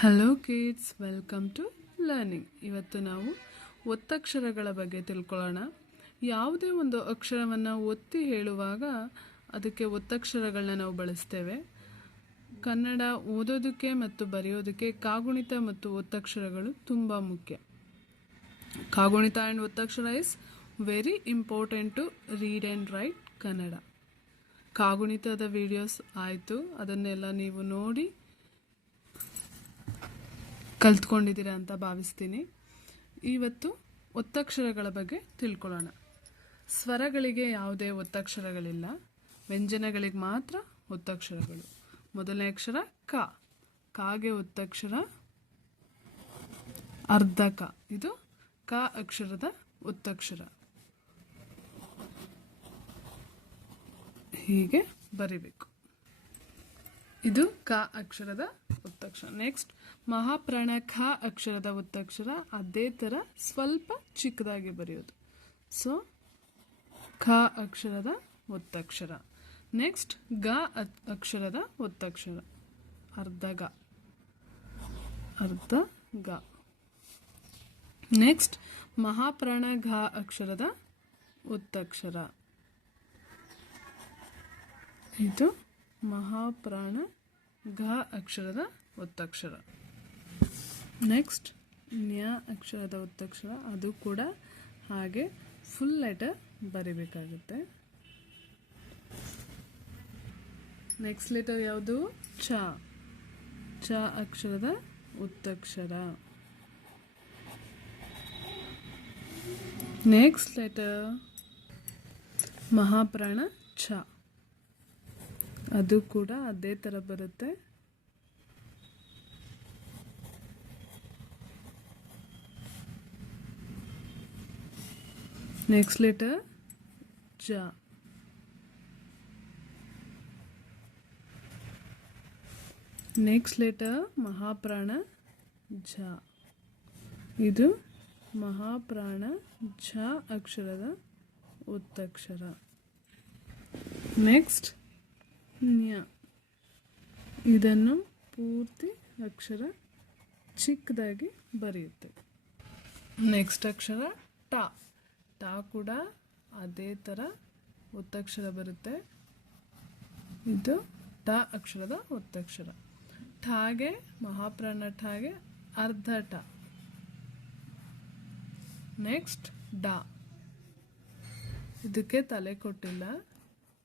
Hello kids welcome to learning ಇವತ್ತು ನಾವು ಒತ್ತಕ್ಷರಗಳ ಬಗ್ಗೆ ತಿಳ್ಕೊಳ್ಳೋಣ. ಯಾವುದೇ ಒಂದು ಅಕ್ಷರವನ್ನು ಒತ್ತಿ ಹೇಳುವಾಗ ಅದಕ್ಕೆ ಒತ್ತಕ್ಷರಗಳನ್ನ ನಾವು ಬಳಸ್ತೇವೆ. ಕನ್ನಡ ಓದೋದಕ್ಕೆ ಮತ್ತು ಬರೆಯೋದಕ್ಕೆ ಕಾಗುಣಿತ ಮತ್ತು ಒತ್ತಕ್ಷರಗಳು ತುಂಬ ಮುಖ್ಯ. ಕಾಗುಣಿತ and ಒತ್ತಕ್ಷರ is very important to read and write Kannada. ಕಾಗುಣಿತದ videos ಆಯಿತು. ಅದನ್ನೆಲ್ಲ ನೀವು ನೋಡಿ ಕಲ್ತ್ಕೊಂಡಿದ್ದೀರಾ ಅಂತ ಭಾವಿಸ್ತೀನಿ. ಇವತ್ತು ಒತ್ತಕ್ಷರಗಳ ಬಗ್ಗೆ ತಿಳ್ಕೊಳ್ಳೋಣ. ಸ್ವರಗಳಿಗೆ ಯಾವುದೇ ಒತ್ತಕ್ಷರಗಳಿಲ್ಲ. ವ್ಯಂಜನಗಳಿಗೆ ಮಾತ್ರ ಒತ್ತಕ್ಷರಗಳು. ಮೊದಲನೇ ಅಕ್ಷರ ಕ. ಕಾಗೆ ಒತ್ತಕ್ಷರ ಅರ್ಧ ಕ. ಇದು ಕ ಅಕ್ಷರದ ಒತ್ತಕ್ಷರ. ಹೀಗೆ ಬರಿಬೇಕು. ಇದು ಕ ಅಕ್ಷರದ ಒತ್ತಕ್ಷರ ನೆಕ್ಸ್ಟ್ ಮಹಾಪ್ರಾಣ ಖ ಅಕ್ಷರದ ಒತ್ತಕ್ಷರ ಅದೇ ಥರ ಸ್ವಲ್ಪ ಚಿಕ್ಕದಾಗಿ ಬರೆಯೋದು. ಸೊ ಖ ಅಕ್ಷರದ ಒತ್ತಕ್ಷರ ನೆಕ್ಸ್ಟ್ ಗ ಅಕ್ಷರದ ಒತ್ತಕ್ಷರ ಅರ್ಧ ಗ. ಅರ್ಧ ಗ. ನೆಕ್ಸ್ಟ್ ಮಹಾಪ್ರಾಣ ಘ ಅಕ್ಷರದ ಒತ್ತಕ್ಷರ ಇದು ಮಹಾಪ್ರಾಣ ಘ ಅಕ್ಷರದ ಒತ್ತಕ್ಷರ. ನೆಕ್ಸ್ಟ್ ನ್ಯ ಅಕ್ಷರದ ಒತ್ತಕ್ಷರ, ಅದು ಕೂಡ ಹಾಗೆ ಫುಲ್ ಲೆಟರ್ ಬರಿಬೇಕಾಗುತ್ತೆ. ನೆಕ್ಸ್ಟ್ ಲೆಟರ್ ಯಾವುದು? ಚ. ಚ ಅಕ್ಷರದ ಒತ್ತಕ್ಷರ. ನೆಕ್ಸ್ಟ್ ಲೆಟರ್ ಮಹಾಪ್ರಾಣ ಛ ಅದು ಕೂಡ ಅದೇ ಥರ ಬರುತ್ತೆ. ನೆಕ್ಸ್ಟ್ ಲೆಟರ್ ಜ ನೆಕ್ಸ್ಟ್ ಲೆಟರ್ ಮಹಾಪ್ರಾಣ ಝ ಇದು ಮಹಾಪ್ರಾಣ ಝ ಅಕ್ಷರದ ಒತ್ತಕ್ಷರ ನೆಕ್ಸ್ಟ್ ಇದನ್ನು ಪೂರ್ತಿ ಅಕ್ಷರ ಚಿಕ್ಕದಾಗಿ ಬರೆಯುತ್ತೆ. ನೆಕ್ಸ್ಟ್ ಅಕ್ಷರ ಟ. ಟ ಕೂಡ ಅದೇ ಥರ ಒತ್ತಕ್ಷರ ಬರುತ್ತೆ. ಇದು ಟ ಅಕ್ಷರದ ಒತ್ತಕ್ಷರ. ಠಾಗೆ, ಮಹಾಪ್ರಾಣ ಠಾಗೆ ಅರ್ಧ ಟ. ನೆಕ್ಸ್ಟ್ ಡ. ಇದಕ್ಕೆ ತಲೆ ಕೊಟ್ಟಿಲ್ಲ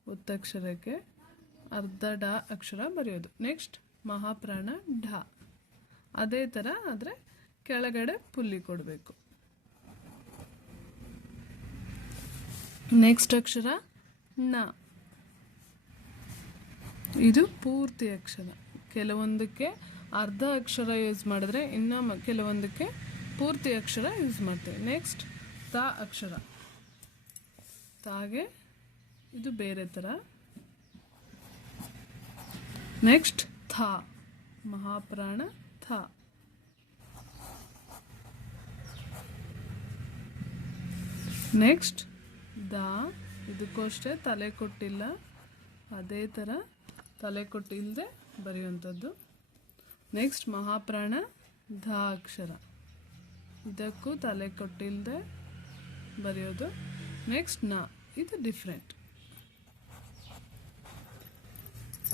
ಒತ್ತಕ್ಷರಕ್ಕೆ. ಅರ್ಧ ಡ ಅಕ್ಷರ ಬರೆಯೋದು. ನೆಕ್ಸ್ಟ್ ಮಹಾಪ್ರಾಣ ಢ. ಅದೇ ಥರ ಆದರೆ ಕೆಳಗಡೆ ಪುಲ್ಲಿ ಕೊಡಬೇಕು. ನೆಕ್ಸ್ಟ್ ಅಕ್ಷರ ನ. ಇದು ಪೂರ್ತಿ ಅಕ್ಷರ. ಕೆಲವೊಂದಕ್ಕೆ ಅರ್ಧ ಅಕ್ಷರ ಯೂಸ್ ಮಾಡಿದ್ರೆ ಇನ್ನು ಕೆಲವೊಂದಕ್ಕೆ ಪೂರ್ತಿ ಅಕ್ಷರ ಯೂಸ್ ಮಾಡ್ತೀವಿ. ನೆಕ್ಸ್ಟ್ ತ ಅಕ್ಷರ. ತಾಗೆ ಇದು ಬೇರೆ ಥರ ನೆಕ್ಸ್ಟ್ ಥ ಮಹಾಪ್ರಾಣ ಥ ನೆಕ್ಸ್ಟ್ ದ ಇದಕ್ಕೂ ಅಷ್ಟೇ ತಲೆ ಕೊಟ್ಟಿಲ್ಲ ಅದೇ ಥರ ತಲೆ ಕೊಟ್ಟಿಲ್ಲದೆ ಬರೆಯುವಂಥದ್ದು ನೆಕ್ಸ್ಟ್ ಮಹಾಪ್ರಾಣ ಧ ಅಕ್ಷರ ಇದಕ್ಕೂ ತಲೆ ಕೊಟ್ಟಿಲ್ಲದೆ ಬರೆಯೋದು ನೆಕ್ಸ್ಟ್ನ ಇದು ಡಿಫ್ರೆಂಟ್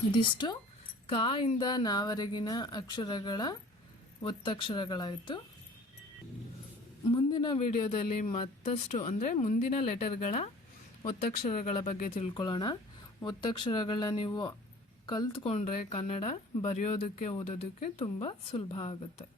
ಇದಿಷ್ಟು ಕ ಇಂದ ನಾವರೆಗಿನ ಅಕ್ಷರಗಳ ಒತ್ತಕ್ಷರಗಳಾಯಿತು. ಮುಂದಿನ ವಿಡಿಯೋದಲ್ಲಿ ಮತ್ತಷ್ಟು, ಅಂದರೆ ಮುಂದಿನ ಲೆಟರ್ಗಳ ಒತ್ತಕ್ಷರಗಳ ಬಗ್ಗೆ ತಿಳ್ಕೊಳ್ಳೋಣ. ಒತ್ತಕ್ಷರಗಳನ್ನ ನೀವು ಕಲ್ತ್ಕೊಂಡ್ರೆ ಕನ್ನಡ ಬರೆಯೋದಕ್ಕೆ, ಓದೋದಕ್ಕೆ ತುಂಬ ಸುಲಭ ಆಗುತ್ತೆ.